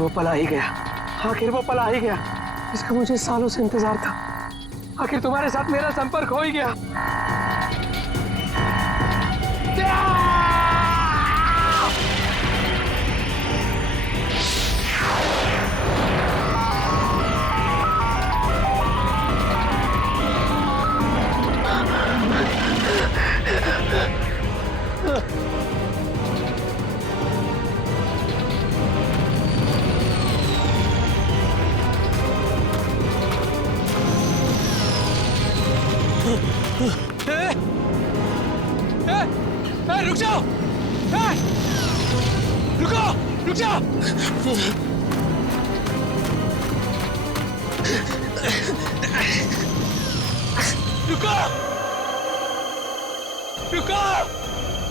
वो पल आ ही गया, आखिर वो पल आ ही गया जिसका मुझे सालों से इंतजार था। आखिर तुम्हारे साथ मेरा संपर्क हो ही गया। रुक जाओ! रुको! रुक जाओ! रुको! रुको!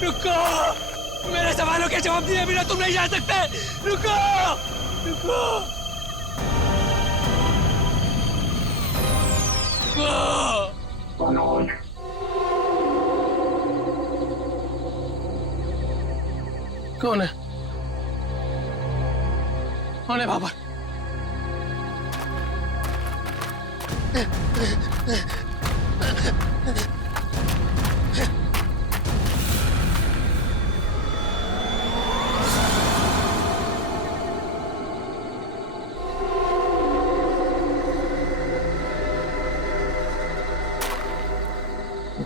रुको! मेरे सवालों के जवाब दिए बिना तुम नहीं जा सकते! रुको! रुको! मनोज, कौन है? कौन है बाबर?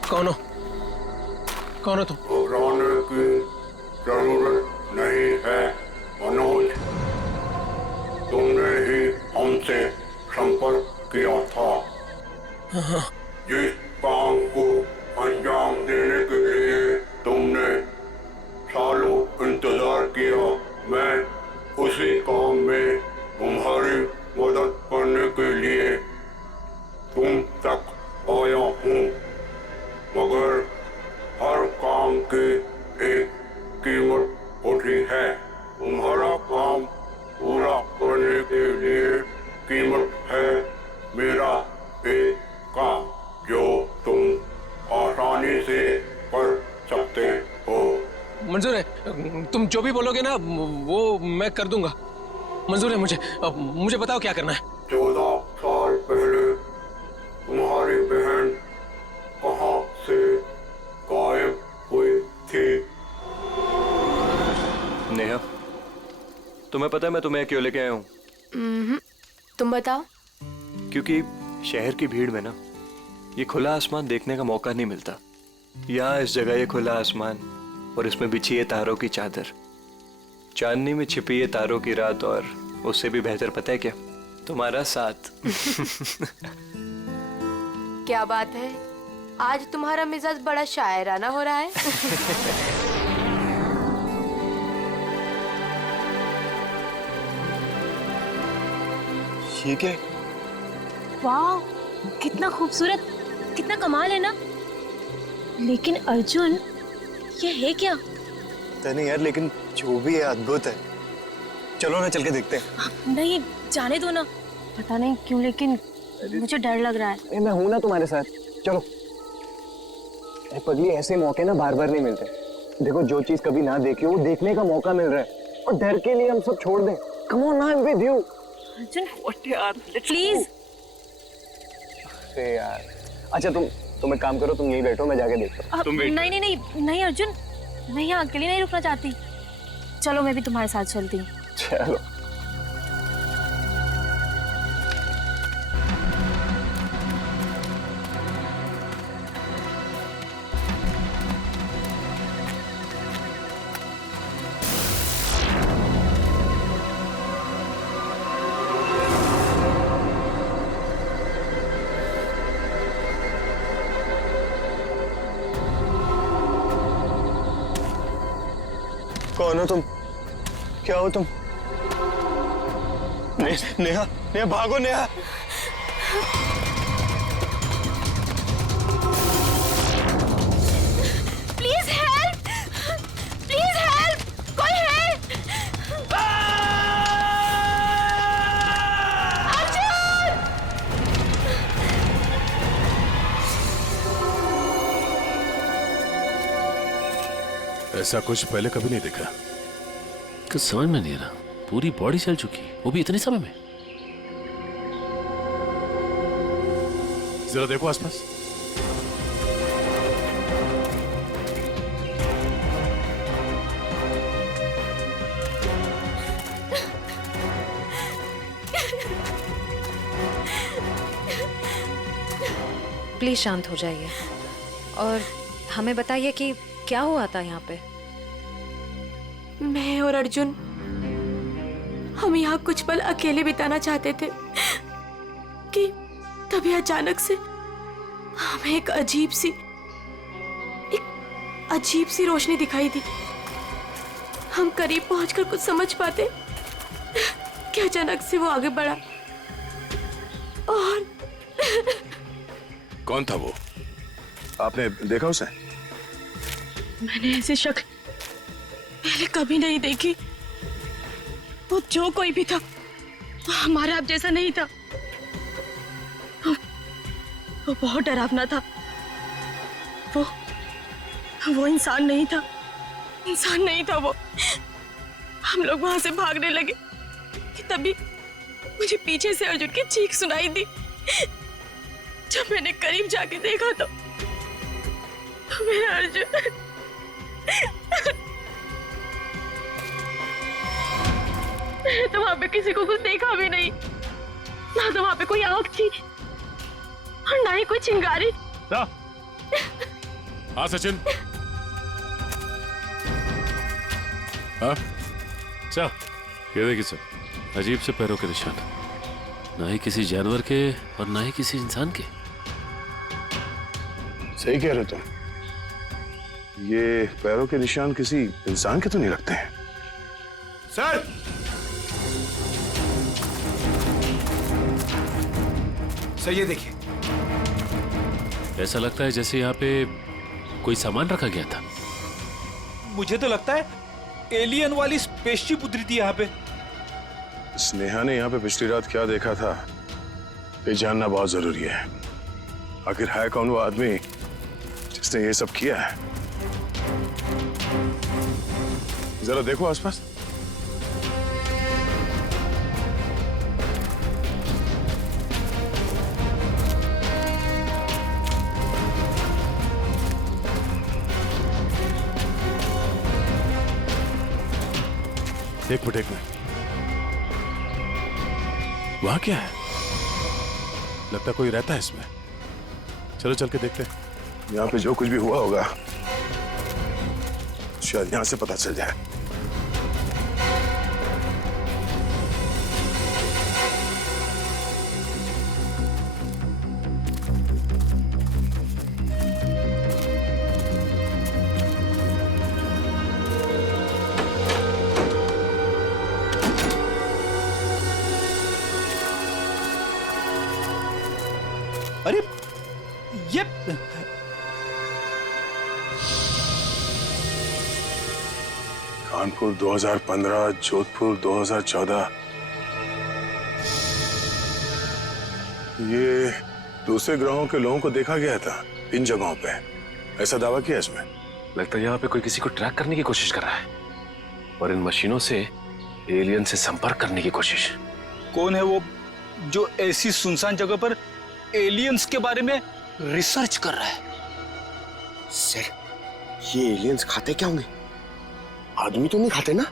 कौन हो? कौन हो तुम? घबराने की जरूरत नहीं है मनोज। तुमने ही हमसे संपर्क किया था। जिस काम को अंजाम देने के लिए तुमने सालों इंतजार किया, मैं उसी काम में तुम्हारी मदद करने के लिए तुम तक आया हूँ। मगर हर काम की एक कीमत होती है। तुम्हारा काम पूरा करने के लिए कीमत है मेरा एक काम जो तुम आसानी से कर सकते हो। मंजूर है, तुम जो भी बोलोगे ना वो मैं कर दूंगा। मंजूर है मुझे। मुझे बताओ क्या करना है। 14 साल पहले तुम्हारी बहन कहाँ से गायब हुई थी? नेहा, तुम्हें पता है मैं तुम्हें क्यों लेके आया हूँ? तुम बताओ। क्योंकि शहर की भीड़ में ना ये खुला आसमान देखने का मौका नहीं मिलता। यहाँ इस जगह ये खुला आसमान और इसमें बिछी है तारों की चादर, चांदनी में छिपी है तारों की रात, और उससे भी बेहतर पता है क्या? तुम्हारा साथ। क्या बात है, आज तुम्हारा मिजाज बड़ा शायराना हो रहा है। ये क्या? वाह, कितना खूबसूरत, कितना कमाल है ना। लेकिन अर्जुन, ये है क्या? पता नहीं यार, लेकिन जो भी है अद्भुत है। चलो ना चल के देखते हैं। नहीं, जाने दो ना। पता नहीं क्यों लेकिन मुझे डर लग रहा है। मैं हूं ना तुम्हारे साथ, चलो। पगली, ऐसे मौके ना बार बार नहीं मिलते। देखो, जो चीज कभी ना देखी हो वो देखने का मौका मिल रहा है, और डर के लिए हम सब छोड़ दें। Come on, I am with you. Arjun, please. अरे यार, अच्छा तुम एक काम करो, तुम यहीं बैठो, मैं जाके देखता हूँ। नहीं नहीं नहीं नहीं अर्जुन, मैं यहाँ अकेली नहीं रुकना चाहती। चलो, मैं भी तुम्हारे साथ चलती हूँ। चलो। कौन हो तुम? क्या हो तुम? नेहा, नेहा भागो Neha. Please help, please help, कोई हेल्प। ऐसा कुछ पहले कभी नहीं देखा। कुछ समझ में नहीं आ रहा। पूरी बॉडी जल चुकी, वो भी इतने समय में। जरा देखो आसपास। प्लीज शांत हो जाइए और हमें बताइए कि क्या हुआ था यहाँ पे। मैं और अर्जुन हम यहाँ कुछ पल अकेले बिताना चाहते थे कि तभी अचानक से हमें एक अजीब सी रोशनी दिखाई दी। हम करीब पहुंचकर कुछ समझ पाते कि अचानक से वो आगे बढ़ा और कौन था वो? आपने देखा उसे? मैंने ऐसी शक्ल पहले कभी नहीं देखी। वो जो कोई भी था वो हमारा आप जैसा नहीं था। वो बहुत डरावना था। वो इंसान नहीं था। इंसान नहीं था वो। हम लोग वहां से भागने लगे कि तभी मुझे पीछे से अर्जुन की चीख सुनाई दी। जब मैंने करीब जाके देखा तो मेरा अर्जुन मैंने तो वहां पे किसी को कुछ देखा भी नहीं। ना तो वहां पे कोई आग थी और ना ही कोई चिंगारी। हाँ सचिन। हाँ सर, ये देखिए सर, अजीब से पैरों के निशान, ना ही किसी जानवर के और ना ही किसी इंसान के। सही कह रहे हो तुम। ये पैरों के निशान किसी इंसान के तो नहीं लगते हैं। सर, सर ये देखिए, ऐसा लगता है जैसे यहाँ पे कोई सामान रखा गया था। मुझे तो लगता है एलियन वाली स्पेसशिप उतरी थी यहाँ पे। स्नेहा ने यहाँ पे पिछली रात क्या देखा था ये जानना बहुत जरूरी है। आखिर है कौन वो आदमी जिसने ये सब किया है? जरा देखो आसपास। एक मिनट, वहां क्या है? लगता कोई रहता है इसमें। चलो चल के देखते हैं। यहाँ पे जो कुछ भी हुआ होगा शायद यहाँ से पता चल जाए। अरे ये कानपुर 2015, जोधपुर 2014। ये दूसरे ग्रहों के लोगों को देखा गया था इन जगहों पे, ऐसा दावा किया इसमें। लगता है यहाँ पे कोई किसी को ट्रैक करने की कोशिश कर रहा है और इन मशीनों से एलियन से संपर्क करने की कोशिश। कौन है वो जो ऐसी सुनसान जगह पर एलियंस के बारे में रिसर्च कर रहा है? सर, ये एलियंस खाते क्या होंगे? आदमी तो नहीं खाते ना?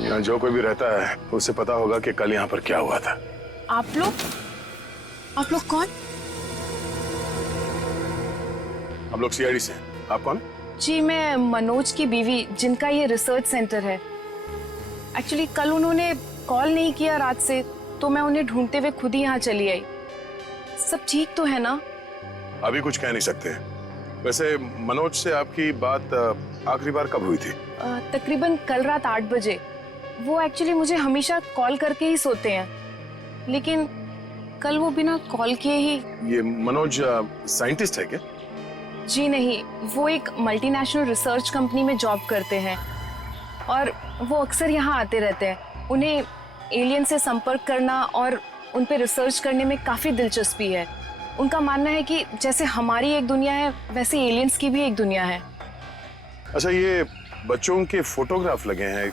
यहाँ जो कोई भी रहता है उसे पता होगा कि कल यहाँ पर क्या हुआ था। आप लोग कौन? हम लोग सीआईडी से। आप कौन? जी, मैं मनोज की बीवी, जिनका ये रिसर्च सेंटर है। एक्चुअली कल उन्होंने कॉल नहीं किया रात से, तो मैं उन्हें ढूंढते हुए खुद ही यहाँ चली आई। सब ठीक तो है ना? अभी कुछ कह नहीं सकते। वैसे मनोज से आपकी बात आखिरी बार कब हुई थी? तकरीबन कल रात 8 बजे। वो एक्चुअली मुझे हमेशा कॉल करके ही सोते हैं, लेकिन कल वो बिना कॉल किए ही। ये मनोज साइंटिस्ट है क्या? जी नहीं, वो एक मल्टीनेशनल रिसर्च कंपनी में जॉब करते हैं और वो अक्सर यहाँ आते रहते हैं। उन्हें एलियन से संपर्क करना और उन पे रिसर्च करने में काफ़ी दिलचस्पी है। उनका मानना है कि जैसे हमारी एक दुनिया है, वैसे एलियंस की भी एक दुनिया है। अच्छा, ये बच्चों के फोटोग्राफ लगे हैं।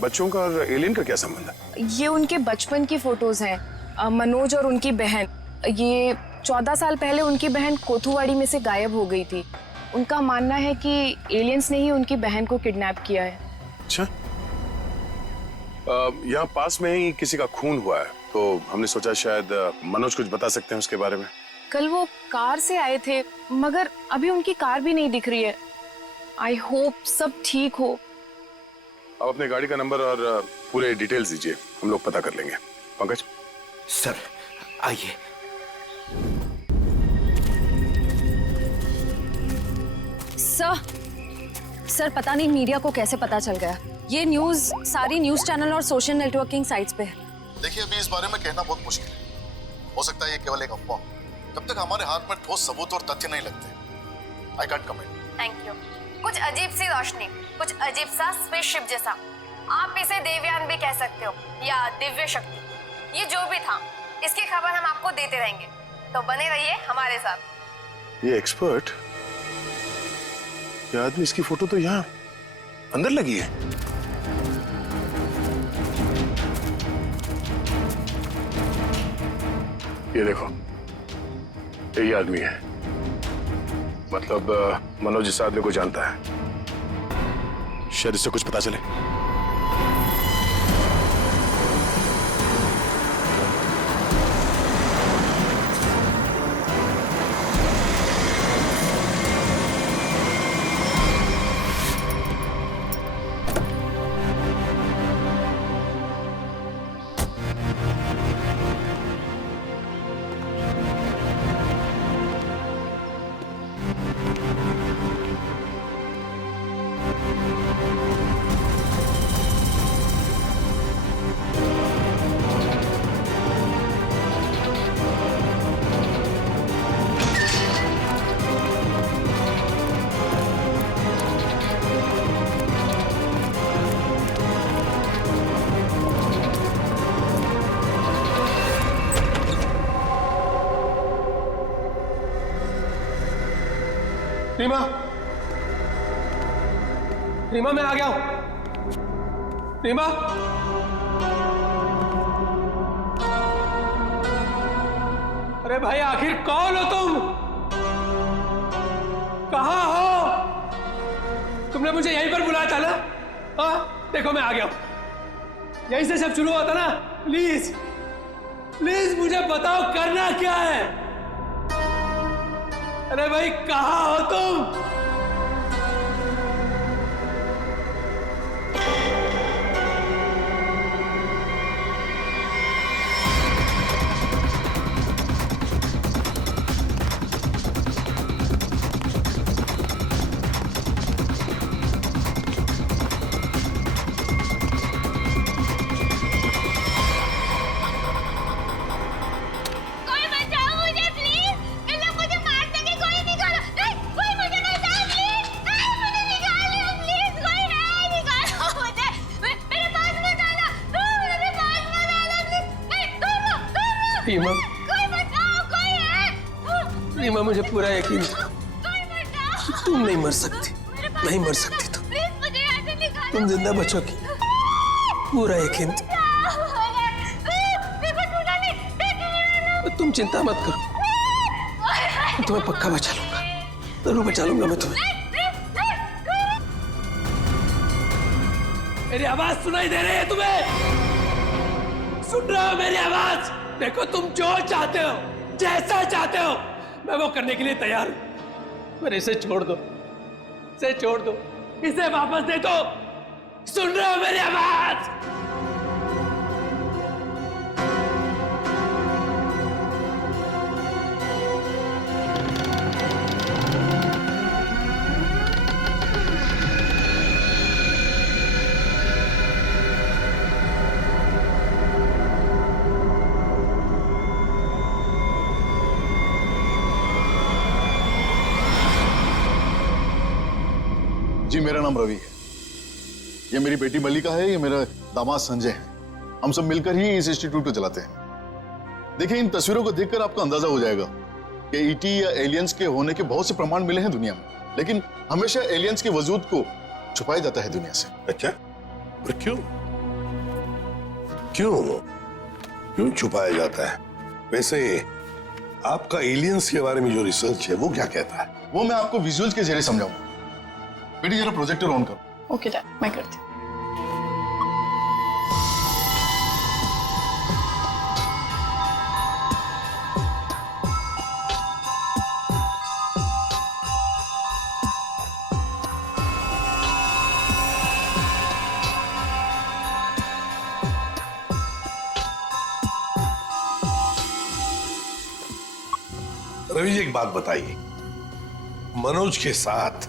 बच्चों का और एलियन का क्या संबंध है? ये उनके बचपन की फोटोज हैं। मनोज और उनकी बहन, ये 14 साल पहले उनकी बहन कोथुवाड़ी में से गायब हो गई थी। उनका मानना है कि एलियंस ने ही उनकी बहन को किडनैप किया है। अच्छा, यहाँ पास में ही किसी का खून हुआ है, तो हमने सोचा शायद मनोज कुछ बता सकते हैं उसके बारे में। कल वो कार से आए थे, मगर अभी उनकी कार भी नहीं दिख रही है। आई होप सब ठीक हो। आप अपने गाड़ी का नंबर और पूरे डिटेल्स दीजिए, हम लोग पता कर लेंगे। पंकज सर आइए। सर पता नहीं मीडिया को कैसे पता चल गया। ये न्यूज़ सारी न्यूज़ चैनल और सोशल नेटवर्किंग साइट्स पे है। देखिए, अभी इस बारे में कहना बहुत मुश्किल है। हो सकता है ये केवल एक अफवाह। जब तक हमारे हाथ में ठोस सबूत और तथ्य नहीं लगते, I can't comment. Thank you. कुछ अजीब सी रोशनी, कुछ अजीब सा स्पेसशिप जैसा, आप इसे देवयान भी कह सकते हो या दिव्य शक्ति। ये जो भी था, इसकी खबर हम आपको देते रहेंगे, तो बने रहिए हमारे साथ। ये एक्सपर्ट, ये आदमी, इसकी फोटो तो यहाँ अंदर लगी है। ये देखो, यही आदमी है। मतलब मनोज इस आदमी को जानता है। शायद इससे कुछ पता चले। रीमा, रीमा मैं आ गया हूं। रीमा, अरे भाई आखिर कौन हो तुम? कहां हो? तुमने मुझे यहीं पर बुलाया था ना? हाँ, देखो मैं आ गया हूं। यहीं से सब शुरू होता ना। प्लीज प्लीज मुझे बताओ करना क्या है? अरे भाई कहां हो तुम? रीमा, रीमा मुझे पूरा यकीन था तुम नहीं मर सकती, नहीं मर सकती तुम जिंदा बचोगी, पूरा यकीन था। तुम चिंता मत करो, मैं तुम्हें पक्का बचा लूंगा, जरूर बचा लूंगा मैं तुम्हें। मेरी आवाज सुनाई दे रही है तुम्हें? सुन रहे हो मेरी आवाज? देखो तुम जो चाहते हो, जैसा चाहते हो, मैं वो करने के लिए तैयार हूं। पर इसे छोड़ दो, इसे छोड़ दो, इसे वापस दे दो। सुन रहे हो मेरी आवाज? जी, मेरा नाम रवि है। ये मेरी बेटी मल्लिका है, ये मेरा दामाद संजय है। हम सब मिलकर ही इस इंस्टीट्यूट को चलाते हैं। देखिए, इन तस्वीरों को देखकर आपको अंदाजा हो जाएगा कि ईटी या एलियंस के होने के बहुत से प्रमाण मिले हैं दुनिया में, लेकिन हमेशा एलियंस के वजूद को छुपाया जाता है दुनिया से। अच्छा, और क्यों क्यों क्यों छुपाया जाता है? वैसे आपका एलियंस के बारे में जो रिसर्च है वो क्या कहता है? वो मैं आपको विजुअल्स के जरिए समझाऊंगा। बेटी जरा प्रोजेक्टर ऑन करो। ओके डैड, मैं करती हूँ। रवि जी, एक बात बताइए, मनोज के साथ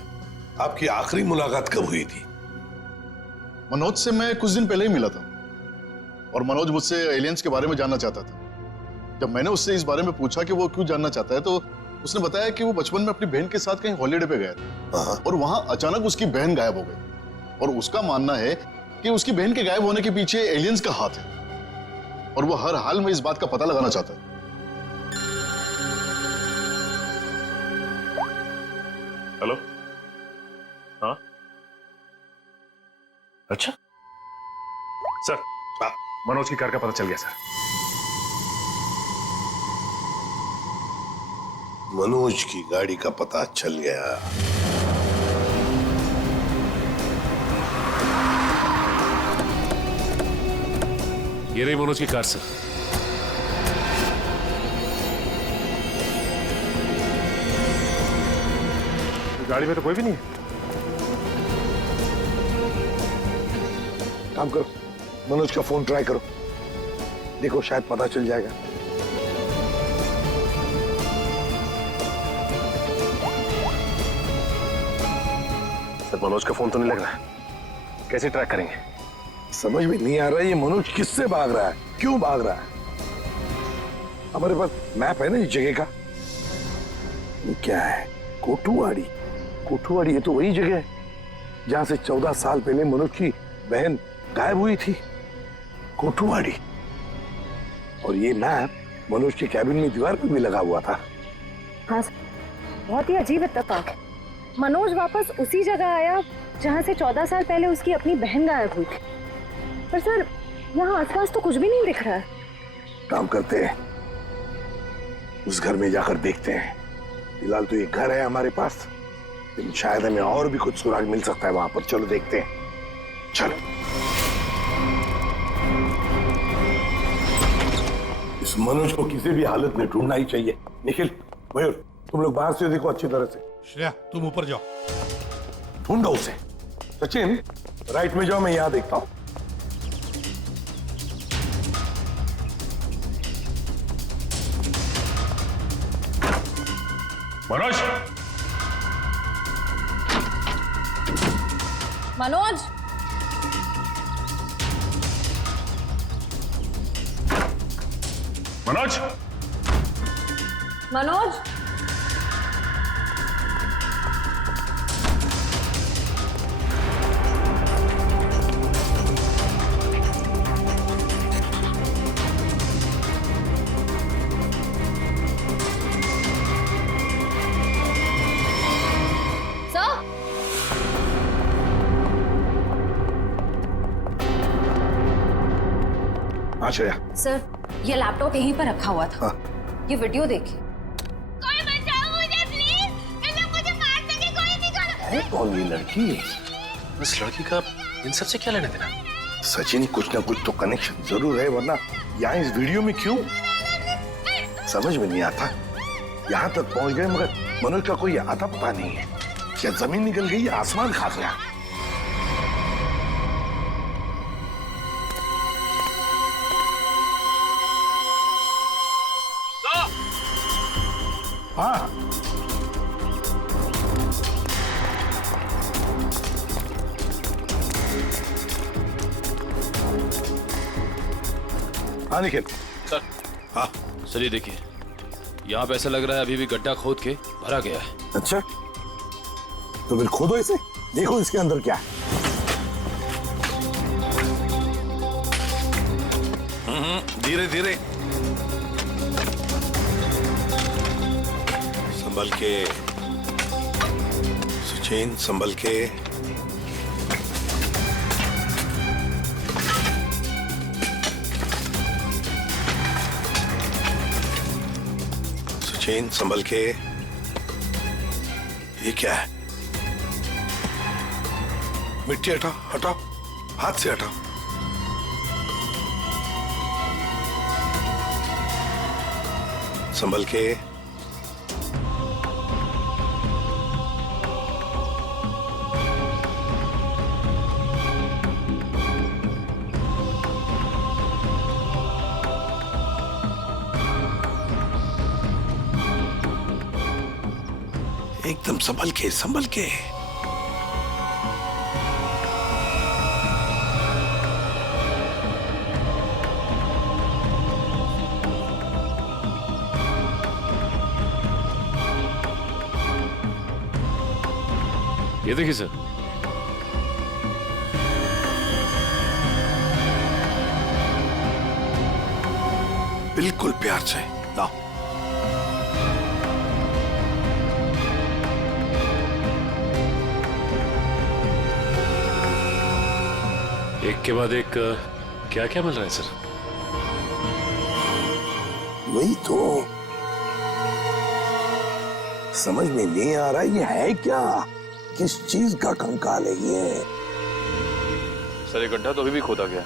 आपकी आखिरी मुलाकात कब हुई थी? मनोज से मैं कुछ दिन पहले ही मिला था और मनोज मुझसे एलियंस के बारे में जानना चाहता था। जब मैंने उससे इस बारे में पूछा कि वो क्यों जानना चाहता है, तो उसने बताया कि वो बचपन में अपनी बहन के साथ कहीं हॉलीडे पे गया था और वहां अचानक उसकी बहन गायब हो गई और उसका मानना है कि उसकी बहन के गायब होने के पीछे एलियंस का हाथ है और वो हर हाल में इस बात का पता लगाना चाहता है। हेलो, हाँ, अच्छा सर, मनोज की कार का पता चल गया सर। मनोज की गाड़ी का पता चल गया। ये रही मनोज की कार सर। गाड़ी में तो कोई भी नहीं है। काम करो, मनोज का फोन ट्राई करो, देखो शायद पता चल जाएगा। सर, मनोज का फोन तो नहीं लग रहा है, कैसे ट्रैक करेंगे? समझ में नहीं आ रहा है ये मनोज किससे भाग रहा है, क्यों भाग रहा है। हमारे पास मैप है ना इस जगह का। ये क्या है? कोठुवाड़ी। कोठुवाड़ी, ये तो वही जगह है जहां से 14 साल पहले मनोज की बहन गायब हुई थी। कोठुवाड़ी। और ये मैप मनोज के कैबिन में दीवार पर भी लगा हुआ था। हाँ सर, बहुत ही अजीब इत्तेफाक। मनोज वापस उसी जगह आया जहां से 14 साल पहले उसकी अपनी बहन गायब हुई थी। पर सर, यहाँ आसपास तो कुछ भी नहीं दिख रहा है। काम करते हैं, उस घर में जाकर देखते हैं। फिलहाल तो ये घर है हमारे पास, लेकिन शायद हमें और भी कुछ सुराग मिल सकता है वहां पर। चलो देखते हैं, चलो। इस मनोज को किसी भी हालत में ढूंढना ही चाहिए। निखिल, मयूर, तुम लोग बाहर से देखो अच्छी तरह से। श्रेया, तुम ऊपर जाओ, ढूंढो उसे। सचिन, राइट में जाओ, मैं यहां देखता हूं। मनोज, मनोज, मनोज, मनोज, श्रेया। सर, ये लैपटॉप यहीं पर रखा हुआ था। ये वीडियो देखिए। कोई बचाओ मुझे प्लीज, ये लोग मुझे मार देंगे, कोई निकालो। अरे कौन ये लड़की? इस लड़की का इन सब से क्या लेना देना? सचिन, कुछ ना कुछ तो कनेक्शन जरूर है, वरना यहाँ इस वीडियो में क्यों? समझ में नहीं आता। यहाँ तक पहुंच गए मगर मनोज का कोई आता पता नहीं है। क्या जमीन निकल गई या आसमान खा गया? हाँ, हाँ निखिल। सर, हाँ सर, ये देखिए, यहाँ पे ऐसा लग रहा है अभी भी गड्ढा खोद के भरा गया है। अच्छा, तो फिर खोदो इसे, देखो इसके अंदर क्या है। धीरे धीरे, संभल के सचिन, संभल के। मशीन संभल के। ये क्या है? मिट्टी हटाओ, हटाओ, हाथ से हटाओ। संभल के। एकदम संभल के, संभल के। ये देखिए सर, बिल्कुल प्यार से लाओ। एक के बाद एक क्या क्या मिल रहा है सर? वही तो समझ में नहीं आ रहा, ये है क्या? किस चीज का कंकाल है ये? सर ये गड्ढा तो अभी भी खोदा गया,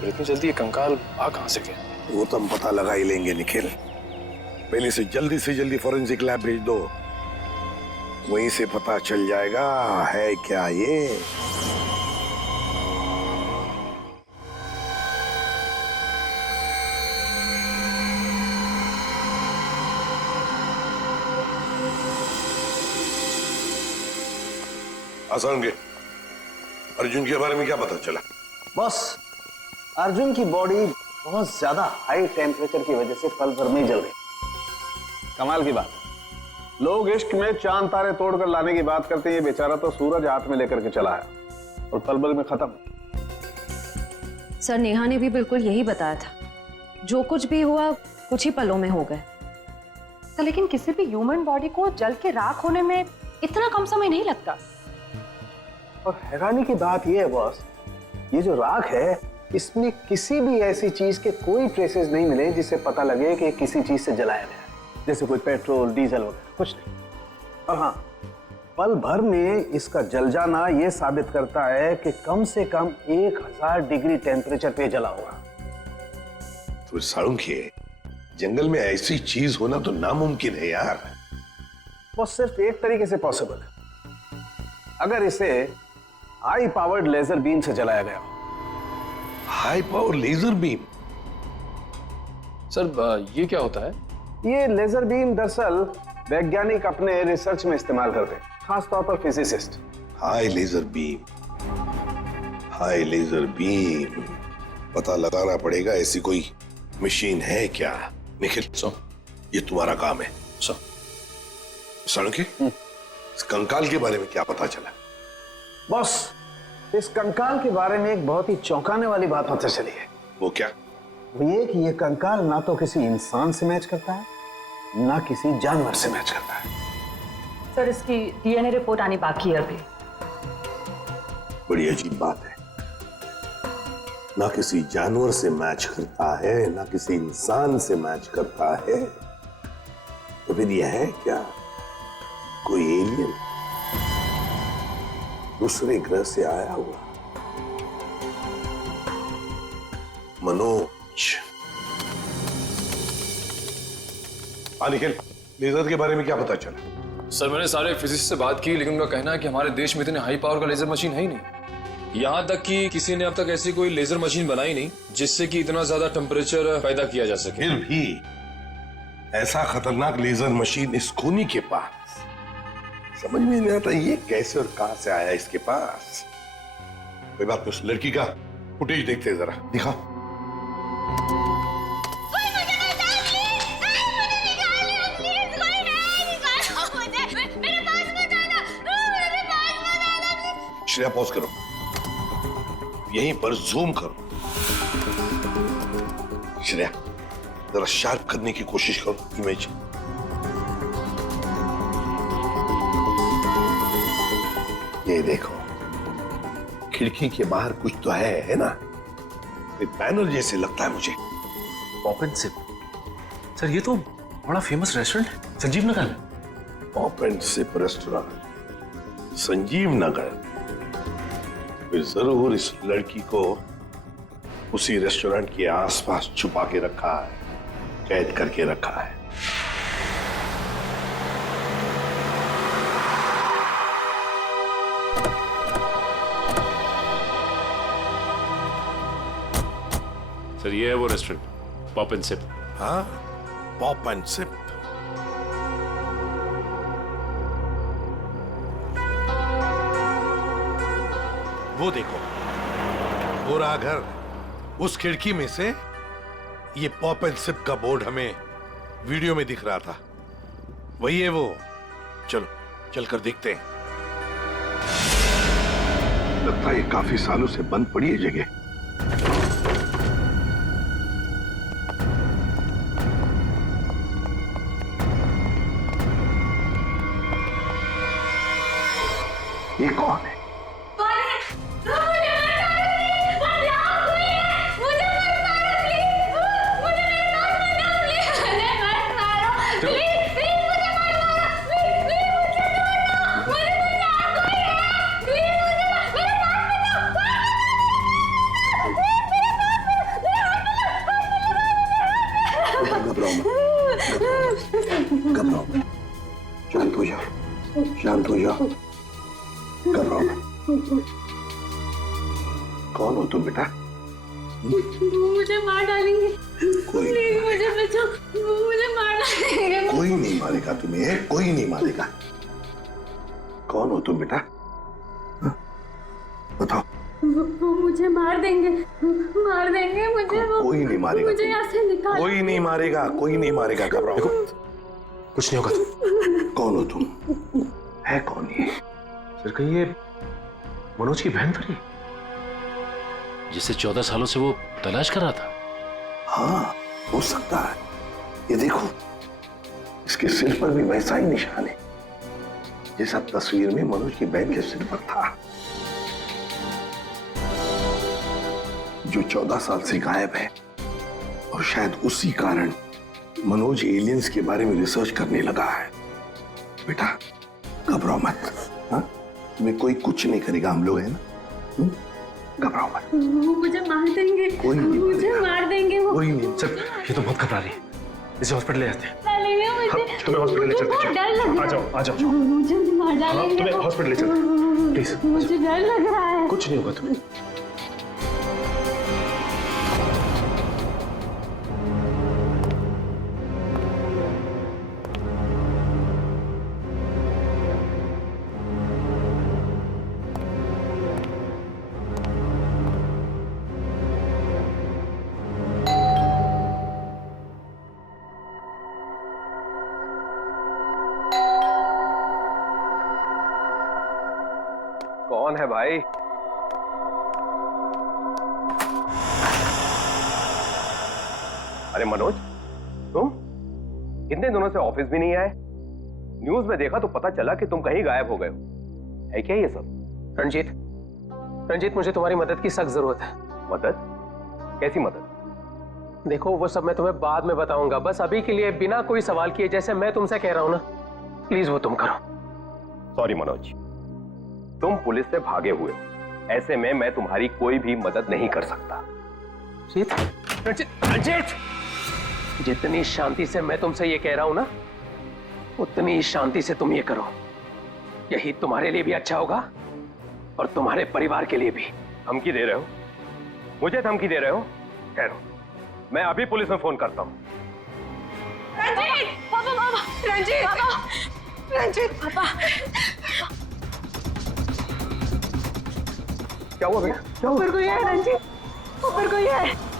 फिर इतनी जल्दी ये कंकाल आ कहां से गया? वो तो हम पता लगा ही लेंगे निखिल। पहले से जल्दी फॉरेंसिक लैब भेज दो, वहीं से पता चल जाएगा है क्या ये। आसान के अर्जुन के बारे में क्या पता चला? बॉस, अर्जुन की बॉडी बहुत ज्यादा हाई टेम्परेचर की वजह से पल भर में ही जल गई। कमाल की बात, लोग इश्क में चांद तारे तोड़कर लाने की बात करते हैं, ये बेचारा तो सूरज हाथ में लेकर के चला आया और पल भर में खत्म। सर नेहा ने भी बिल्कुल यही बताया था, जो कुछ भी हुआ कुछ ही पलों में हो गए। तो लेकिन किसी भी ह्यूमन बॉडी को जल के राख होने में इतना कम समय नहीं लगता। और हैरानी की बात यह है बॉस, ये जो राख है इसमें किसी भी ऐसी चीज के कोई ट्रेसेस नहीं मिले जिससे पता लगे कि किसी चीज से जलाया गया है, जैसे कोई पेट्रोल डीजल वगैरह, कुछ नहीं। और हाँ, पल भर में इसका जल जाना यह साबित करता है कि कम से कम 1000 डिग्री टेम्परेचर पे जला होगा। तो साळुंखे, जंगल में ऐसी चीज होना तो नामुमकिन है यार। वो सिर्फ एक तरीके से पॉसिबल है, अगर इसे हाई पावर्ड लेजर बीम से जलाया गया। High power laser beam? Sir ये क्या होता है? ये लेजर बीम दरअसल वैज्ञानिक अपने रिसर्च में इस्तेमाल करते हैं, खासतौर पर physicist. High laser beam, high laser beam, पता लगाना पड़ेगा ऐसी कोई मशीन है क्या। निखिल, ये तुम्हारा काम है। साळुंखे, इस कंकाल के बारे में क्या पता चला? बॉस, इस कंकाल के बारे में एक बहुत ही चौंकाने वाली बात पता चली है। वो क्या? वो ये कि ये कंकाल ना तो किसी इंसान से मैच करता है, ना किसी जानवर से मैच करता है। सर इसकी डीएनए रिपोर्ट आनी बाकी है अभी। बड़ी अजीब बात है, ना किसी जानवर से मैच करता है, ना किसी इंसान से मैच करता है। तो फिर यह है क्या? कोई एलियन दूसरे ग्रह से आया हुआ? मनोज, निखिल, लेजर के बारे में क्या पता चला? सर मैंने सारे फिजिसिस्ट से बात की, लेकिन उनका कहना है कि हमारे देश में इतने हाई पावर का लेजर मशीन है ही नहीं। यहाँ तक कि किसी ने अब तक ऐसी कोई लेजर मशीन बनाई नहीं जिससे कि इतना ज्यादा टेम्परेचर पैदा किया जा सके। फिर भी ऐसा खतरनाक लेजर मशीन इस खूनी के पास, समझ में नहीं आता ये कैसे और कहां से आया इसके पास। कोई बात नहीं, उस लड़की का फुटेज देखते हैं जरा, दिखाओ। श्रेया पॉज करो, यहीं पर जूम करो। श्रेया जरा शार्प करने की कोशिश करो इमेज। ये देखो, खिड़की के बाहर कुछ तो है ना? बैनर जैसे लगता है मुझे। Pocket zip? सर ये तो बड़ा फेमस रेस्टोरेंट संजीव नगर में। Pop and sip restaurant Sanjeev Nagar. फिर जरूर इस लड़की को उसी रेस्टोरेंट के आसपास छुपा के रखा है, कैद करके रखा है। सर ये है वो रेस्टोरेंट, पॉप एंड सिप। हाँ, पॉप एंड सिप। वो देखो, वो रहा घर। उस खिड़की में से ये पॉप एंड सिप का बोर्ड हमें वीडियो में दिख रहा था। वही है वो। चलो चलकर देखते हैं। लगता है ये काफी सालों से बंद पड़ी है जगह। ये कौन है? घबराओ, शांत हो जाओ, शांत हो जाओ, घबराओ। कौन हो तुम बेटा? मुझे मार डालेंगे। कोई मुझे बचाओ, मुझे मार डालेंगे। कोई नहीं मारेगा तुम्हें, कोई नहीं मारेगा। कौन हो तुम बेटा? बताओ। वो मुझे मार देंगे, मार देंगे मुझे। कोई नहीं मारेगा, मुझे यहाँ से निकाल। कोई नहीं मारेगा, कोई नहीं मारेगा। घबराओ, कुछ नहीं होगा। कौन हो तुम? है कौन ये? सर कहीं ये मनोज की बहन तो नहीं, जिसे 14 सालों से वो तलाश कर रहा था? हाँ, हो सकता है। ये देखो, इसके सिर पर भी वैसा ही निशान है जैसा तस्वीर में मनोज की बहन के सिर पर था, जो 14 साल से गायब है। और शायद उसी कारण मनोज एलियंस के बारे में रिसर्च करने लगा है। बेटा घबराओ मत, हाँ? तुम्हें कोई कुछ नहीं करेगा, हम लोग हैं ना। घबराओ मत। वो मुझे मार देंगे, कोई नहीं मुझे मार देंगे वो। कोई नहीं। सर ये तो बहुत घबरा रही है, इसे हॉस्पिटल ले जाते हैं। तुम्हें हॉस्पिटल ले चलते हैं। डर लग आ जाओ, आ जाओ। मुझे मार डालेंगे। तुम्हें हॉस्पिटल ले चलते हैं, प्लीज। मुझे डर लग रहा है। कुछ नहीं होगा तुम्हें। कौन है भाई? अरे मनोज, तुम कितने दिनों से ऑफिस भी नहीं आए? न्यूज में देखा तो पता चला कि तुम कहीं गायब हो गए हो। है क्या ये सब? रंजीत, मुझे तुम्हारी मदद की सख्त जरूरत है। मदद? कैसी मदद? देखो वो सब मैं तुम्हें बाद में बताऊंगा, बस अभी के लिए बिना कोई सवाल किए जैसे मैं तुमसे कह रहा हूं ना, प्लीज वो तुम करो। सॉरी मनोज, तुम पुलिस से भागे हुए हो, ऐसे में मैं तुम्हारी कोई भी मदद नहीं कर सकता। रंजीत, जितनी शांति से मैं तुमसे ये कह रहा हूं ना, उतनी शांति से तुम ये करो। यही तुम्हारे लिए भी अच्छा होगा और तुम्हारे परिवार के लिए भी। धमकी दे रहे हो? मुझे धमकी दे रहे हो? ठहरो, मैं अभी पुलिस में फोन करता हूं। रंजीत, पापा, रंजीत, पापा, रंजीत, पापा। क्या हुआ भैया? क्या हुआ? ऊपर कोई है रंजीत, ऊपर कोई है।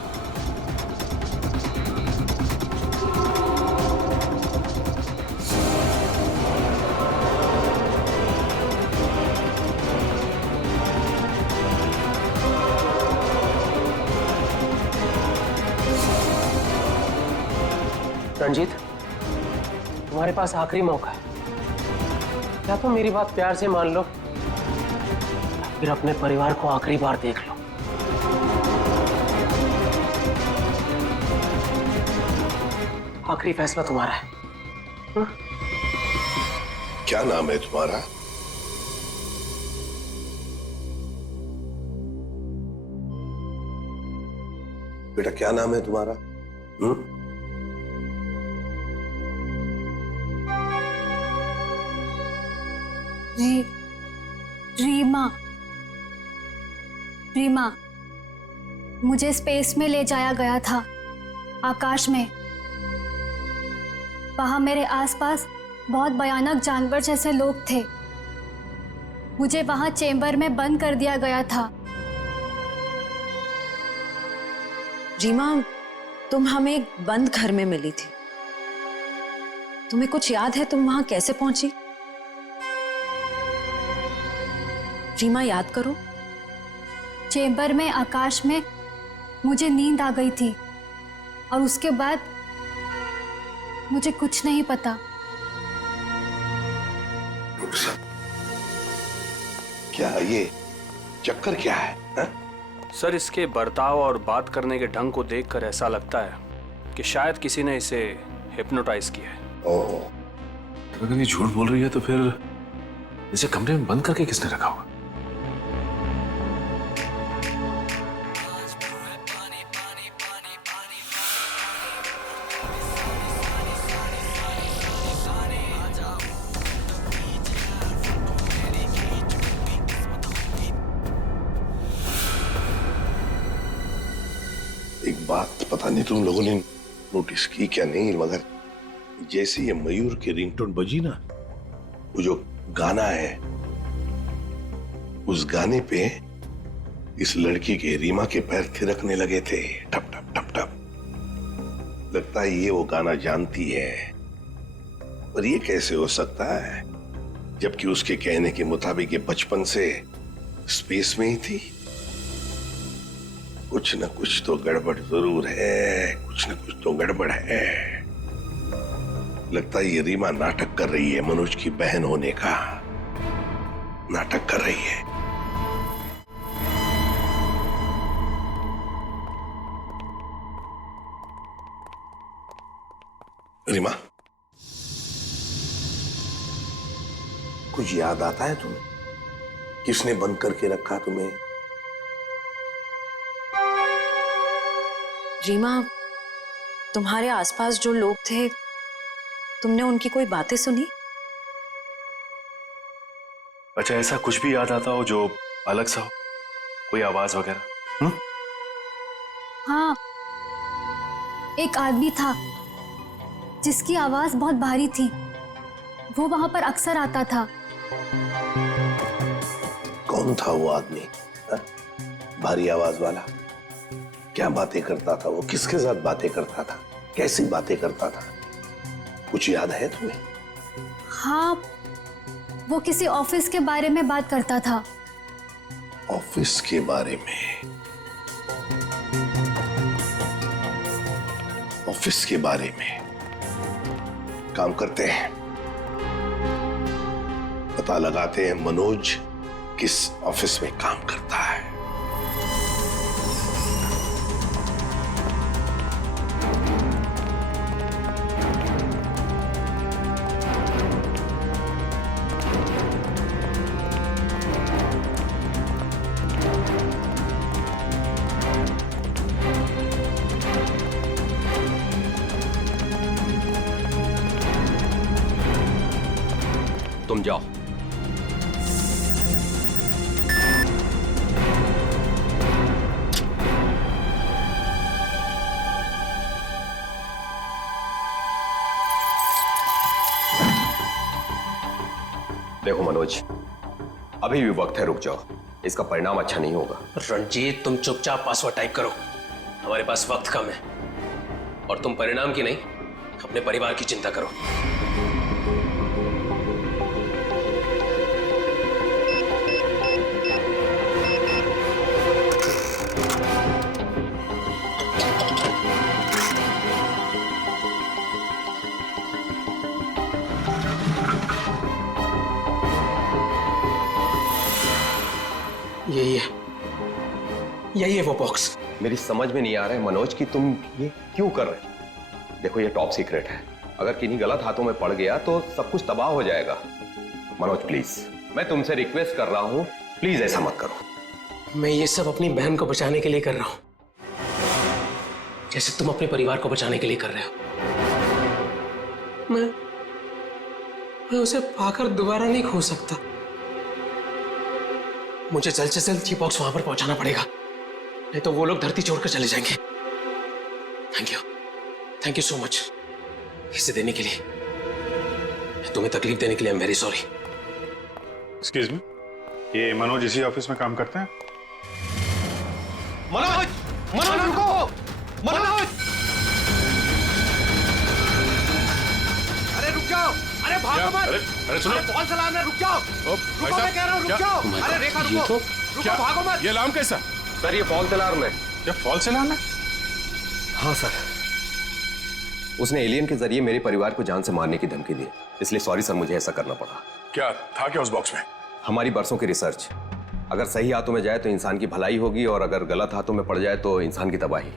रंजीत, तुम्हारे पास आखिरी मौका है। क्या तुम मेरी बात प्यार से मान लो, फिर अपने परिवार को आखिरी बार देख लो। आखिरी फैसला तुम्हारा है। क्या नाम है तुम्हारा? बेटा क्या नाम है तुम्हारा? रीमा। रीमा, मुझे स्पेस में ले जाया गया था, आकाश में। वहां मेरे आसपास बहुत भयानक जानवर जैसे लोग थे। मुझे वहां चेंबर में बंद कर दिया गया था। रीमा, तुम हमें एक बंद घर में मिली थी। तुम्हें कुछ याद है तुम वहां कैसे पहुंची? रीमा, याद करो। चेंबर में आकाश में मुझे नींद आ गई थी और उसके बाद मुझे कुछ नहीं पता। क्या ये चक्कर क्या है, हा? सर, इसके बर्ताव और बात करने के ढंग को देखकर ऐसा लगता है कि शायद किसी ने इसे हिप्नोटाइज किया है। अगर ये झूठ बोल रही है तो फिर इसे कमरे में बंद करके किसने रखा होगा? एक बात पता नहीं तुम लोगों ने नोटिस की क्या नहीं, मगर जैसे ये मयूर की रिंगटोन बजी ना, वो जो गाना है, उस गाने पे इस लड़की के रीमा के पैर थिरकने लगे थे, टप टप टप टप। लगता है ये वो गाना जानती है, पर ये कैसे हो सकता है जबकि उसके कहने के मुताबिक ये बचपन से स्पेस में ही थी। कुछ न कुछ तो गड़बड़ जरूर है, कुछ न कुछ तो गड़बड़ है। लगता है ये रीमा नाटक कर रही है, मनोज की बहन होने का नाटक कर रही है। रीमा, कुछ याद आता है तुम्हें? किसने बंद करके रखा तुम्हें? रीमा, तुम्हारे आसपास जो लोग थे, तुमने उनकी कोई बातें सुनी? अच्छा, ऐसा कुछ भी याद आता हो जो अलग सा हो, कोई आवाज वगैरह? हाँ, एक आदमी था जिसकी आवाज बहुत भारी थी। वो वहां पर अक्सर आता था। कौन था वो आदमी, हा? भारी आवाज वाला? क्या बातें करता था वो? किसके साथ बातें करता था? कैसी बातें करता था? कुछ याद है तुम्हें? हाँ, वो किसी ऑफिस के बारे में बात करता था। ऑफिस के बारे में? ऑफिस के बारे में? काम करते हैं, पता लगाते हैं मनोज किस ऑफिस में काम करता है। तुम जाओ। देखो मनोज, अभी भी वक्त है, रुक जाओ। इसका परिणाम अच्छा नहीं होगा। रणजीत, तुम चुपचाप पासवर्ड टाइप करो, हमारे पास वक्त कम है। और तुम परिणाम की नहीं, अपने परिवार की चिंता करो। यही है वो बॉक्स। मेरी समझ में नहीं आ रहा है मनोज कि तुम ये क्यों कर रहे हो। देखो ये टॉप सीक्रेट है, अगर किन्हीं गलत हाथों में पड़ गया तो सब कुछ तबाह हो जाएगा। मनोज प्लीज, मैं तुमसे रिक्वेस्ट कर रहा हूं, प्लीज ऐसा मत करो। मैं ये सब अपनी बहन को बचाने के लिए कर रहा हूं, जैसे तुम अपने परिवार को बचाने के लिए कर रहे हो। मैं उसे पाकर दोबारा नहीं खो सकता। मुझे जल्द से जल्द जी बॉक्स वहां पर पहुंचाना पड़ेगा, नहीं तो वो लोग धरती छोड़कर चले जाएंगे। थैंक यू सो मच इसे देने के लिए, तुम्हें तकलीफ देने के लिए। I am very sorry. Excuse me, ये मनोज इसी ऑफिस में काम करते हैं? मनोज, मनोज रुको, मनोज! अरे रुक जाओ, अरे भागो मत! अरे सुनो, फॉल्स अलार्म है, रुक जाओ! रुको, मैं कह रहा हूँ, रुक जाओ! अरे रेखा रुको, रुको, भागो मत! ये अलार्म कैसा? सर ये फॉल्स अलार्म है। क्या फॉल्स अलार्म है? हाँ सर, उसने एलियन के जरिए मेरे परिवार को जान से मारने की धमकी दी, इसलिए सॉरी सर, मुझे ऐसा करना पड़ा। क्या था क्या उस बॉक्स में? हमारी बरसों की रिसर्च, अगर सही हाथों में जाए तो इंसान की भलाई होगी और अगर गलत हाथों में पड़ जाए तो इंसान की तबाही।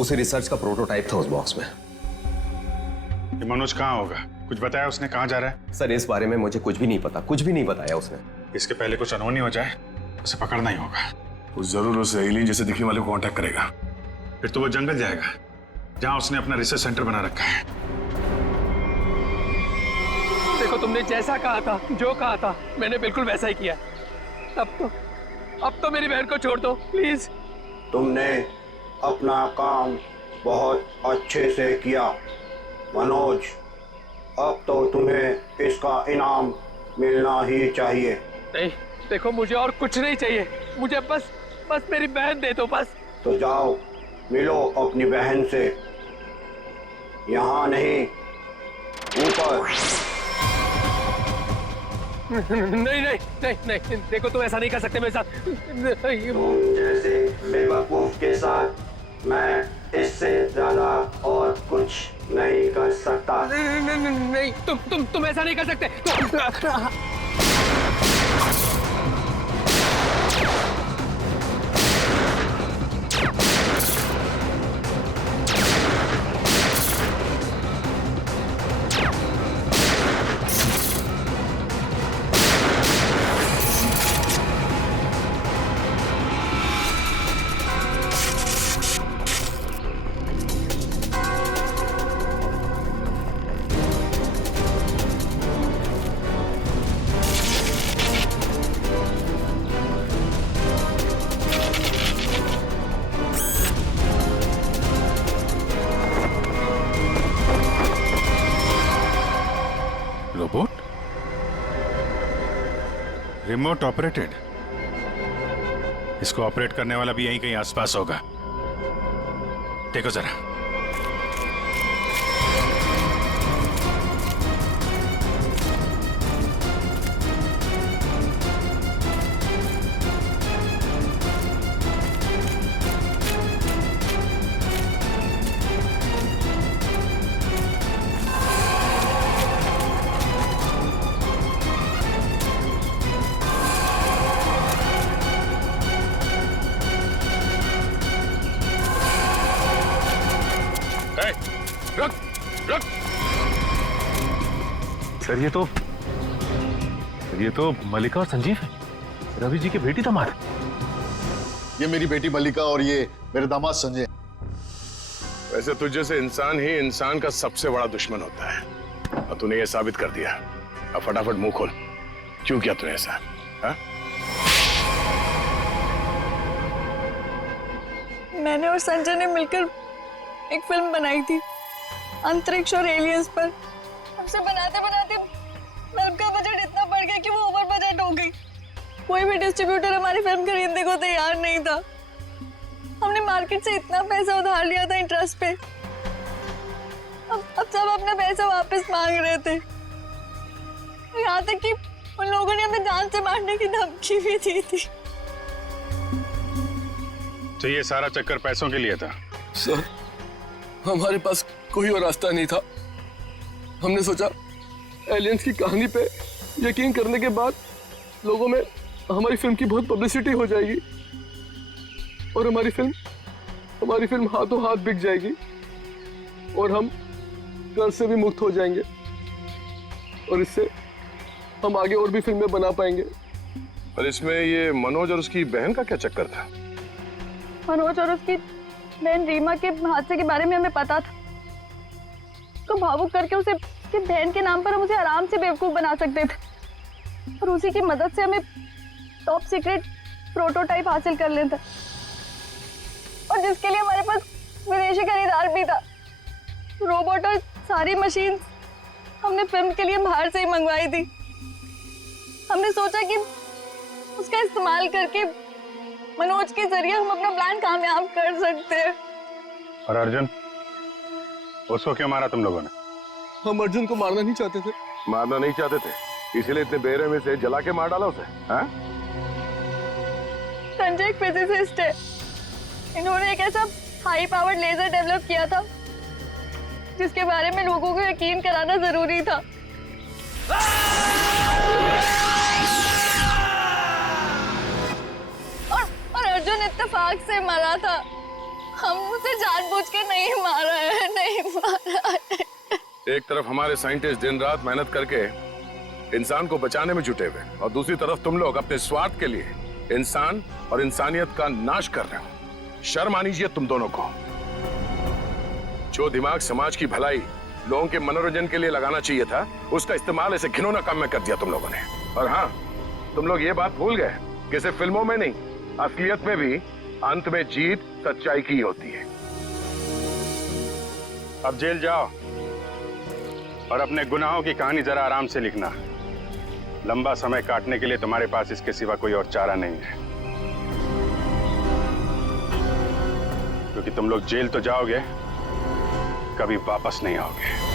उसी रिसर्च का प्रोटोटाइप था उस बॉक्स में। ये मनोज कहाँ होगा? कुछ बताया उसने? कहाँ जा रहा है? सर इस बारे में मुझे कुछ भी नहीं पता, कुछ भी नहीं बताया उसने। इसके पहले कुछ अनहोनी हो जाए, उसे पकड़ना ही होगा। वो जरूर उस एलियन जैसे दिखने वाले को कांटेक्ट करेगा, फिर तो वो जंगल जाएगा जहां उसने अपना रिसर्च सेंटर बना रखा है। देखो तुमने जैसा कहा था, जो कहा था, मैंने बिल्कुल वैसा ही किया। अब तो मेरी बहन को छोड़ दो प्लीज। तुमने अपना काम बहुत अच्छे से किया मनोज, अब तो तुम्हें इसका इनाम मिलना ही चाहिए। नहीं देखो, मुझे और कुछ नहीं चाहिए, मुझे बस मेरी बहन दे दो बस। तो जाओ मिलो अपनी बहन से, यहाँ नहीं ऊपर। नहीं, देखो तुम ऐसा नहीं कर सकते मेरे साथ। तुम जैसे बेवकूफ के साथ मैं इससे ज्यादा और कुछ नहीं कर सकता। नहीं, तुम ऐसा नहीं कर सकते। रोबोट? Remote operated? इसको ऑपरेट करने वाला भी यहीं कहीं आसपास होगा। देखो जरा। सर ये तो मल्लिका और संजीव है, रवि जी की बेटी दामाद। ये मेरी बेटी मल्लिका और ये मेरे दामाद संजय। वैसे तुझ जैसे इंसान ही इंसान का सबसे बड़ा दुश्मन होता है, और तूने ये साबित कर दिया। अब फटाफट मुंह खोल, क्यों किया तूने ऐसा? हा? मैंने और संजय ने मिलकर एक फिल्म बनाई थी अंतरिक्ष और एलियंस पर। हमसे बनाते बनाते फिल्म का बजट इतना बढ़ गया कि वो ओवर बजट हो गई। कोई भी डिस्ट्रीब्यूटर हमारी फिल्म खरीदने को तैयार नहीं था। हमने मार्केट से इतना पैसा उधार लिया था इंटरेस्ट पे। अब सब अपना पैसा वापस मांग रहे थे। यहाँ तक कि उन लोगों ने हमें जान से मारने की धमकी भी दी थी। तो ये सारा चक्कर पैसों के लिए था? सर, हमारे पास कोई और रास्ता नहीं था। हमने सोचा एलियंस की कहानी पे यकीन करने के बाद लोगों में हमारी फिल्म की बहुत पब्लिसिटी हो जाएगी और हमारी फिल्म हाथों हाथ बिक जाएगी और हम कर्ज से भी मुक्त हो जाएंगे और इससे हम आगे और भी फिल्में बना पाएंगे। और इसमें ये मनोज और उसकी बहन का क्या चक्कर था? मनोज और उसकी बहन रीमा के हादसे के बारे में हमें पता था, तो भावुक करके उसे उसकी बहन के नाम पर हम उसे आराम से बेवकूफ बना सकते थे और उसी की मदद से हमें टॉप सीक्रेट प्रोटोटाइप हासिल कर लेता, और जिसके लिए हमारे पास विदेशी खरीदार भी था। रोबोट और सारी मशीन हमने फिल्म के लिए बाहर से ही मंगवाई थी। हमने सोचा कि उसका इस्तेमाल करके मनोज के जरिए हम अपना प्लान कामयाब कर सकते हैं। और अर्जुन, उसको क्यों मारा तुम लोगों ने? हम अर्जुन को मारना नहीं चाहते थे। मारना नहीं चाहते थे, इसीलिए इतने बेरहमी से जला के मार डाला उसे? हाँ? संजय एक फिजिसिस्ट है, इन्होंने एक ऐसा हाई पावर्ड लेजर डेवलप किया था जिसके बारे में लोगों को यकीन कराना जरूरी था। और अर्जुन इत्तेफाक से मरा था, हम उसे जानबूझ के नहीं मारा है, नहीं मारा है। एक तरफ हमारे साइंटिस्ट दिन रात मेहनत करके इंसान को बचाने में जुटे हुए, और दूसरी तरफ तुम लोग अपने स्वार्थ के लिए इंसान और इंसानियत का नाश कर रहे हो। शर्म आनी चाहिए तुम दोनों को। जो दिमाग समाज की भलाई, लोगों के मनोरंजन के लिए लगाना चाहिए था, उसका इस्तेमाल ऐसे घिनौना काम में कर दिया तुम लोगों ने। और हाँ, तुम लोग ये बात भूल गए कि सिर्फ फिल्मों में नहीं, असलियत में भी अंत में जीत सच्चाई की होती है। अब जेल जाओ और अपने गुनाहों की कहानी जरा आराम से लिखना। लंबा समय काटने के लिए तुम्हारे पास इसके सिवा कोई और चारा नहीं है, क्योंकि तुम लोग जेल तो जाओगे, कभी वापस नहीं आओगे।